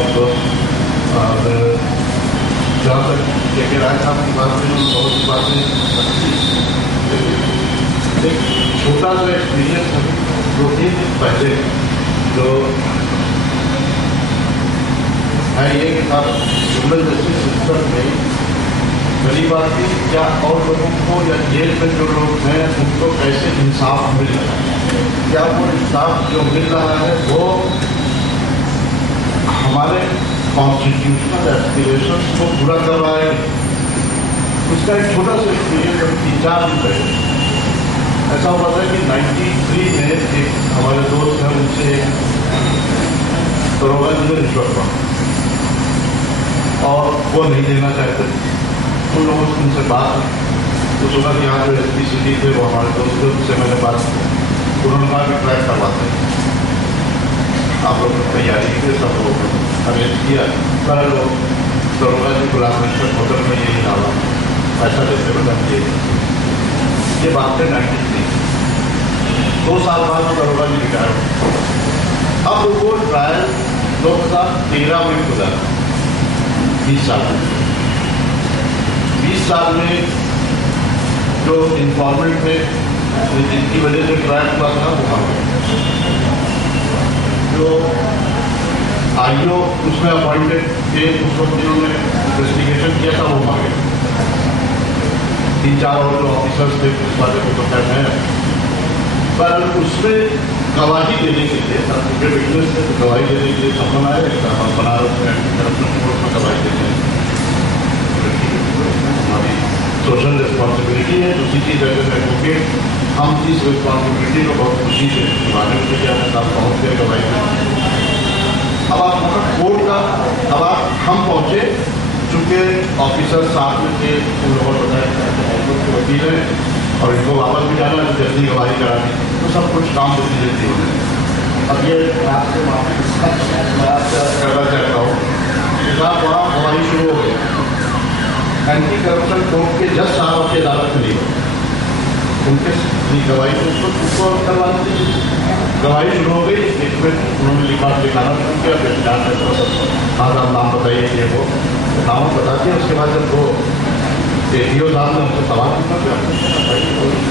बहुत और जहाँ तक के राय साहब की बात में बहुत सी बातें एक छोटा सा एक्सपीरियंस 2-3 दिन पहले जो है ये कि आप क्रिमिनल जस्टिस सिस्टम में पहली बात थी क्या और लोगों को या जेल में जो लोग हैं उनको कैसे इंसाफ मिल रहा है, क्या वो इंसाफ जो मिल रहा है वो हमारे कॉन्स्टिट्यूशनल एस्पिरेशंस को पूरा कर रहा है। उसका एक छोटा सा एक्सपीरियंस 3-4 दिन पहले ऐसा हुआ था कि 93 में एक हमारे दोस्त हैं उनसे दरोगा जी ने रिश्वत मांगा और वो नहीं देना चाहते। उन लोगों से उनसे बात तो सुना कि यहाँ जो एसपी सिटी थे वो हमारे दोस्त थे, उनसे मैंने बात की। उन्होंने कहा कि ट्रैक करवाते हैं, आप लोग तैयारी के सब लोग अरेंज किया। पर लोग दरोगा जी गुलाम रिश्वत होटल में यही डाला, पैसा देते हुए बन किए। ये बात है 93। 2 साल बाद वो दरोगा जी रिटायर हो। अब वो ट्रायल 2013 में खुला, 20 साल में। 20 साल में जो इन्फॉर्मेंट थे जिनकी वजह से ट्रायल हुआ था वो मांगे, जो आईओ उसमें अपॉइंटेड थे उस वक्त जिन्होंने इन्वेस्टिगेशन किया था वो मांगे। 3-4 और जो ऑफिसर्स थे उस बारे को तो कहते हैं, पर उसमें गवाही देने के लिए सर्टिफिकेट विटनेस थे तो गवाही देने के लिए सम्मान आया। बनारस में करप्शन कोर्ट में गवाही देने हमारी सोशल रिस्पॉन्सिबिलिटी है। उसी चीज़ अगर एडवोकेट हम इस रिस्पॉन्सिबिलिटी को बहुत खुशी से निभाने के लिए आप पहुँच गए गवाही में। अब आप कोर्ट का अब आप हम पहुँचे, चूँकि ऑफिसर साथ में थे, उन लोगों ने बताया के वकील हैं और इनको वापस भी जाना है, जल्दी गवाही करानी, तो सब कुछ काम जल्दी जल्दी हो गया। अब ये आपसे करना चाहता हूँ कि साहब वहाँ गवाही शुरू हो गई। एंटी करप्शन कोर्ट के जज साहब की अदालत में नहीं हो, उनके गवाही उसको करवा दी। गवाही शुरू हो गई, इसमें उन्होंने लिखाना शुरू किया। फिर जान हाँ साहब नाम बताइए, ये वो नाम बता दिया। उसके बाद जब वो एडीओ साहब ने उनसे सवाल पूछा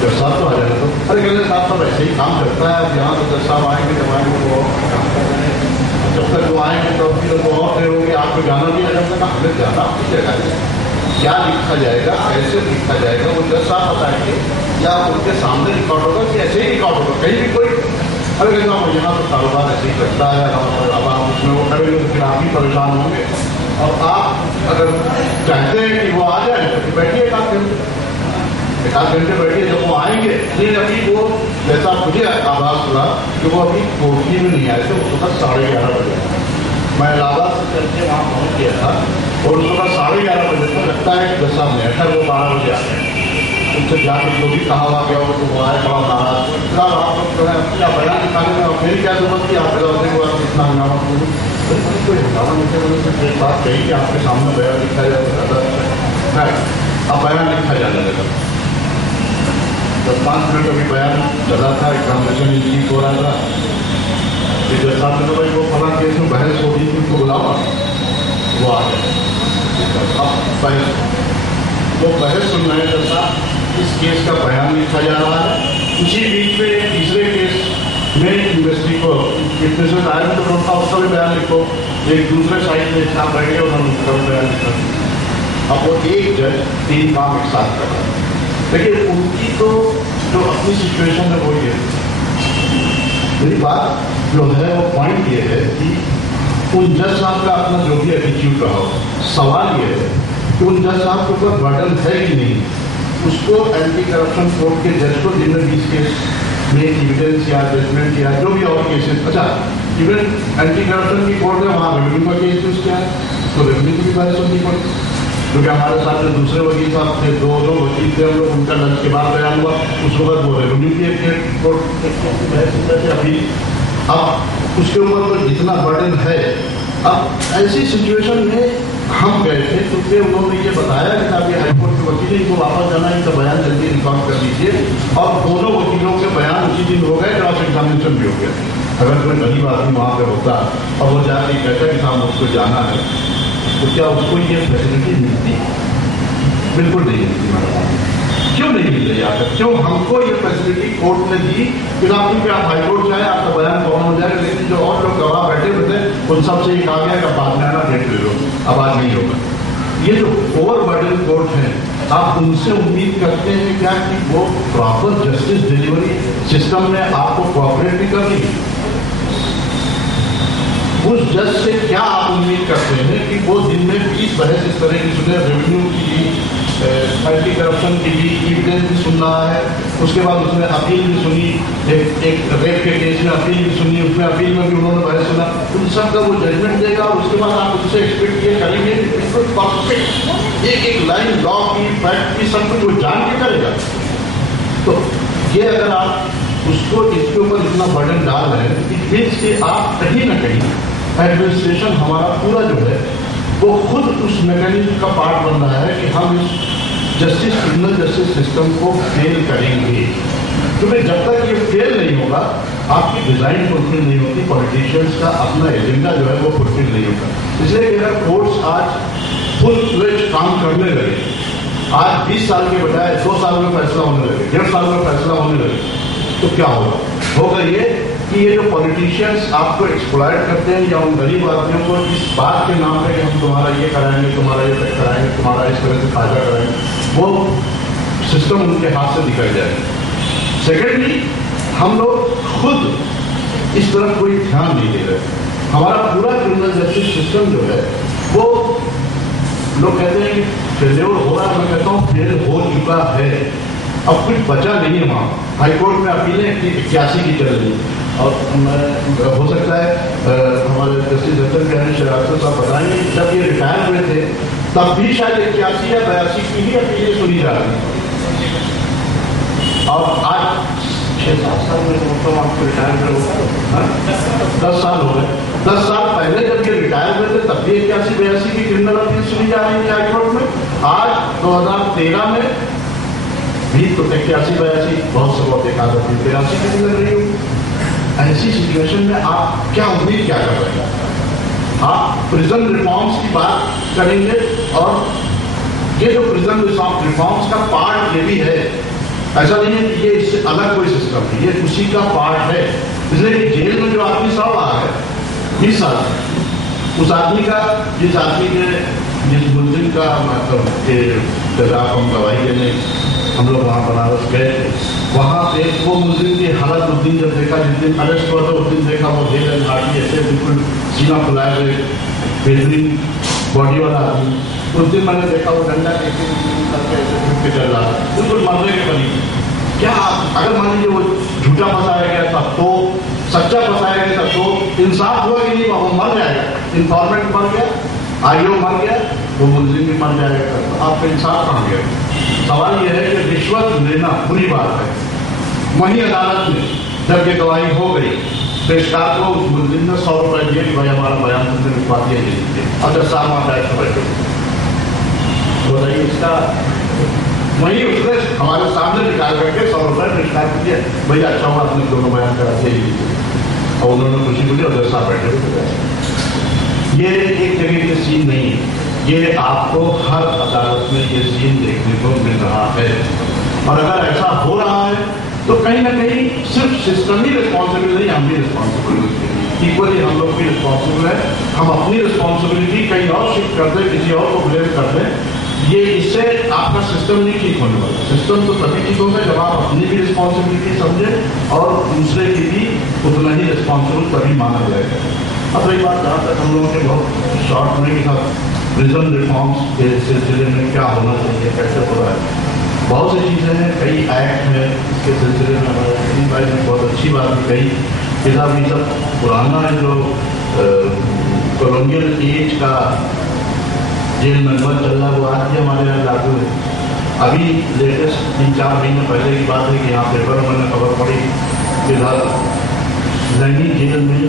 जज साहब तो आ जाएगा, तो अरे कहते साहब तो ऐसे ही काम करता है, यहाँ तो जज साहब आएंगे जब आएंगे वो काम कर रहे हैं, जब तक वो आएंगे तो फिर वो और देर होगी, आपको जाना नहीं है। जब तक हमें जाना किस जगह क्या लिखा जाएगा, कैसे लिखा जाएगा, वो जज साहब बताएंगे या उनके सामने रिकॉर्ड होगा कि ऐसे ही रिकॉर्ड होगा, कहीं भी कोई अरे कहते हैं यहाँ तो कारोबार ऐसे ही करता है। अब आप उसमें वो करेंगे तो फिर आप ही परेशान होंगे। और आप अगर चाहते हैं कि वो आ जाए तो फिर बैठिए 1 आध घंटे बैठिए। जब वो आएंगे नहीं, अभी वो जैसा मुझे आभास हुआ कि वो अभी कोर्टी में नहीं आए थे, उस वक्त 11:30 बजे मैं इलाहाबाद से चल के वहाँ पहुँच गया था और उस वक्त 11:30 बजे तक लगता है कि जज साहब ने अगर वो 12 बजे आ गए। उनसे जाकर जो भी कहा हुआ गया वो तो वो आए बड़ा नाराज, साहब आप लोग जो है क्या बयान दिखाने में और मेरी क्या जरूरत थी, आप बताने को इतना हंगामा कोई हंगामा नहीं थे। मैंने सिर्फ एक बात कही कि आपके सामने बयान लिखा जाए तो ज़्यादा है, अब बयान लिखा जाने लगा। 10-5 मिनट अभी बयान चला था, एग्जामिनेशन इंजीनियर हो रहा था। फिर जज साहब ने तो भाई वो फला केस में बहस होगी कि उनको बुलावा, वो आ गए। अब वो बहस सुन रहे हैं जज साहब, इस केस का बयान लिखा जा रहा है। उसी बीच में एक तीसरे केस में यूनिवर्सिटी को विटनेसेस आए तो उनका उसका भी बयान लिखो। एक दूसरे साइड में साहब बैठे उन्होंने उसका भी बयान लिखा। अब वो एक जज 3 काम एक साथ कर रहा है। देखिए उनकी तो जो अपनी सिचुएशन है वो ये, मेरी बात जो है वो पॉइंट ये है कि उन जज साहब का अपना जो भी एटीट्यूड रहा हो, सवाल ये है कि उन जज साहब के ऊपर बर्डन है कि नहीं उसको एंटी करप्शन कोर्ट के जज को जिनमें 20 केस में एविडेंस या जजमेंट या जो भी और केसेस, अच्छा इवन एंटी करप्शन की कोर्ट है वहाँ रेवेन्यू का केस यूज किया है तो रेवेन्यू की भी बहस सुननी पड़ी। क्योंकि हमारे साथ जो दूसरे वकील साहब थे, 2 वकील थे हम लोग, उनका लंच के बाद बयान हुआ, उस वक्त वो रेवेन्यू की एक कोर्ट बहस अभी। अब उसके ऊपर तो जितना बर्डन है, अब ऐसी सिचुएशन में हम गए थे क्योंकि उन्होंने ये बताया कि आप ये हाईकोर्ट के वकील इनको वापस जाना, इनका बयान जल्दी रिकॉर्ड कर लीजिए। और दोनों वकीलों के बयान उसी दिन हो गए, क्रॉस एग्जामिनेशन भी हो गया। अगर कोई गरीब आदमी वहाँ पे होता और वो जाके कहता कि साहब मुझको जाना है, तो क्या उसको ये फैसिलिटी मिलती? बिल्कुल नहीं मिलती मैडम। क्यों नहीं मिल रही आकर? क्यों हमको ये फैसिलिटी कोर्ट ने दी कि आप हाईकोर्ट जाए, आपका बयान कौन हो जाएगा, लेकिन जो और लोग गवाह बैठे हुए थे उन सबसे ये कहा गया कि बाद में आना, डेट ले लो, अब आज नहीं होगा। ये जो ओवर बर्डन कोर्ट है, आप उनसे उम्मीद करते हैं क्या कि वो प्रॉपर जस्टिस डिलीवरी सिस्टम में आपको कोऑपरेट भी कर रही है? उस जज से क्या आप उम्मीद करते हैं कि वो दिन में 20 बहस इस तरह की सुने, रेवेन्यू की, एंटी करप्शन की भी एविडेंस भी सुन रहा है, उसके बाद उसने अपील भी सुनी, एक रेप के केस में अपील भी सुनी, उसमें अपील में भी उन्होंने बहस सुना, उन सब का वो जजमेंट देगा और उसके बाद आप उससे एक्सपेक्ट ये करेंगे बिल्कुल परफेक्ट एक एक लाइन लॉ की, फैक्ट की, सब कुछ वो जान के करेगा। तो ये अगर आप उसको इसके ऊपर इतना बर्डन डाल रहे हैं, इट मीन्स कि आप कहीं ना कहीं एडमिनिस्ट्रेशन हमारा पूरा जो है वो खुद उस मैकेनिज्म का पार्ट बन रहा है कि हम इस जस्टिस, क्रिमिनल जस्टिस सिस्टम को फेल करेंगे। क्योंकि जब तक ये फेल नहीं होगा, आपकी डिजाइन फुलफिल नहीं होती, पॉलिटिशियंस का अपना एजेंडा जो है वो फुलफिल नहीं होगा। इसलिए अगर कोर्ट्स आज फुल फ्लेज काम करने लगे, आज 20 साल के बजाय 2 साल में फैसला होने लगे, 1.5 साल में फैसला होने लगे, तो क्या होगा ये कि ये जो पॉलिटिशियंस आपको एक्सप्लॉइट करते हैं या उन गरीब आदमियों को इस बात के नाम पे कि हम तुम्हारा ये कराएंगे, तुम्हारा ये कराएंगे, तुम्हारा इस तरह से फायदा कराएंगे, वो सिस्टम उनके हाथ से निकल जाए। सेकेंडली, हम लोग खुद इस तरफ कोई ध्यान नहीं दे रहे। हमारा पूरा क्रिमिनल जस्टिस सिस्टम जो है वो लोग कहते हैं कि फेल्योर हो रहा है, मैं कहता हूँ फेल हो चुका है, अब कुछ बचा नहीं है। वहाँ हाईकोर्ट में अपीलें 81 की चल रही है और हो सकता है हमारे जस्टिस जतन ज्ञानी श्रीवास्तव साहब बताएंगे, जब ये रिटायर हुए थे तब भी शायद 81 या 82 की ही अपीलें सुनी जा रही है। और आज 6-7 साल में तो आपको रिटायर हुए 10 साल हो गए। 10 साल पहले जब ये रिटायर हुए थे तब भी 81-82 की क्रिमिनल अपील सुनी जा रही थी हाईकोर्ट में। आज 2013 में भी तो 81-82 बहुत से बहुत एक आदत 83 की लग रही हो। ऐसी सिचुएशन में आप क्या उम्मीद क्या कर रहे हैं? आप प्रिजन रिफॉर्म्स की बात करेंगे और ये जो प्रिजन रिफॉर्म्स का पार्ट ये भी है, ऐसा नहीं है कि ये इससे अलग कोई सिस्टम है, ये उसी का पार्ट है। इसलिए जेल में जो आदमी सड़ रहा है 20 साल, उस आदमी का, जिस मुलजिम का मतलब हम गवाही देने हम लोग वहाँ बनारस गए थे, वहाँ पे वो मुलजिम की हालत उस दिन जब देखा, जिस दिन अरेस्ट हुआ था उस दिन देखा, वो जेल एंड हार्टी ऐसे बिल्कुल सीना फुलाए हुए बेहतरीन बॉडी वाला आदमी, उस दिन मैंने देखा वो डंडा करके ऐसे चल रहा बिल्कुल मरने के करीब। क्या अगर मान लीजिए वो झूठा फंसाया गया था तो, सच्चा फंसाया गया था तो इंसाफ हुआ कि नहीं? वो मर जाएगा, इन्फॉर्मेंट मर गया, आईओ मर गया, वो मुलजिम भी मर जाएगा, तो आपका इंसाफ कहाँ गया? सवाल यह है कि रिश्वत लेना बुरी बात है। वहीं अदालत में जब ये गवाही हो गई, पेशकार को उस मुलजिम ने 100 रुपए दिए कि भाई हमारा बयान तुमने लिखवा दिया लीजिए, अब 10 साल में बैठ बैठे बताइए इसका। वहीं उसने हमारे सामने निकाल करके 100 रुपए पेशकार को दिया, भैया अच्छा हुआ आपने दोनों बयान करा दिए लीजिए, और उन्होंने खुशी खुशी और 10 साल बैठे। ये एक जगह के सीन नहीं है, ये आपको हर अदालत में ये सीन देखने को मिल रहा है। और अगर ऐसा हो रहा है तो कहीं ना कहीं सिर्फ सिस्टम ही रिस्पॉन्सिबल नहीं, हम भी रिस्पॉन्सिबल है, इक्वली हम लोग भी रिस्पॉन्सिबल है। हम अपनी रिस्पॉन्सिबिलिटी कहीं और शिफ्ट कर दें, किसी और को ब्लेम कर दें, ये इससे आपका सिस्टम नहीं ठीक होने वाला। सिस्टम तो तभी ठीक होगा जब आप अपनी भी रिस्पॉन्सिबिलिटी समझें और दूसरे की भी उतना ही रिस्पॉन्सिबल तभी माना जाएगा। अब रही बात जहाँ तक हम लोगों के बहुत शॉर्ट में कि प्रिजन रिफॉर्म्स के सिलसिले में क्या होना चाहिए, कैसे हो रहा है, बहुत सी चीज़ें हैं, कई एक्ट हैं, इसके सिलसिले में हमारे भाई ने बहुत अच्छी बात भी कही कि साहब ये सब पुराना जो कॉलोनियल एज का जेल मेंबर चल रहा है वो आज भी हमारे यहाँ लागू है। अभी लेटेस्ट 3-4 महीने पहले की बात है कि यहाँ पेपर में मैंने खबर पड़ी कि नैनी जेल में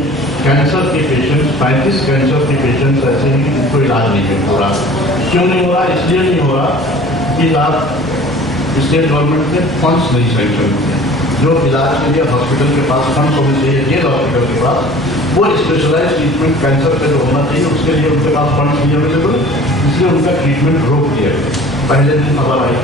कैंसर के पेशेंट्स, 35 कैंसर के पेशेंट्स ऐसे हैं कि उनको इलाज नहीं हो रहा। क्यों नहीं हो रहा? इसलिए नहीं हो रहा कि आप स्टेट गवर्नमेंट के फंड्स नहीं सैंक्शन होते। जो इलाज के लिए हॉस्पिटल के पास फंड होने चाहिए, जेल हॉस्पिटल के पास, वो स्पेशलाइज ट्रीटमेंट कैंसर का जो होना चाहिए उसके लिए उनके पास फंड नहीं अवेलेबल, इसलिए उनका ट्रीटमेंट रोक दिया गया। पहले दिन खबर आई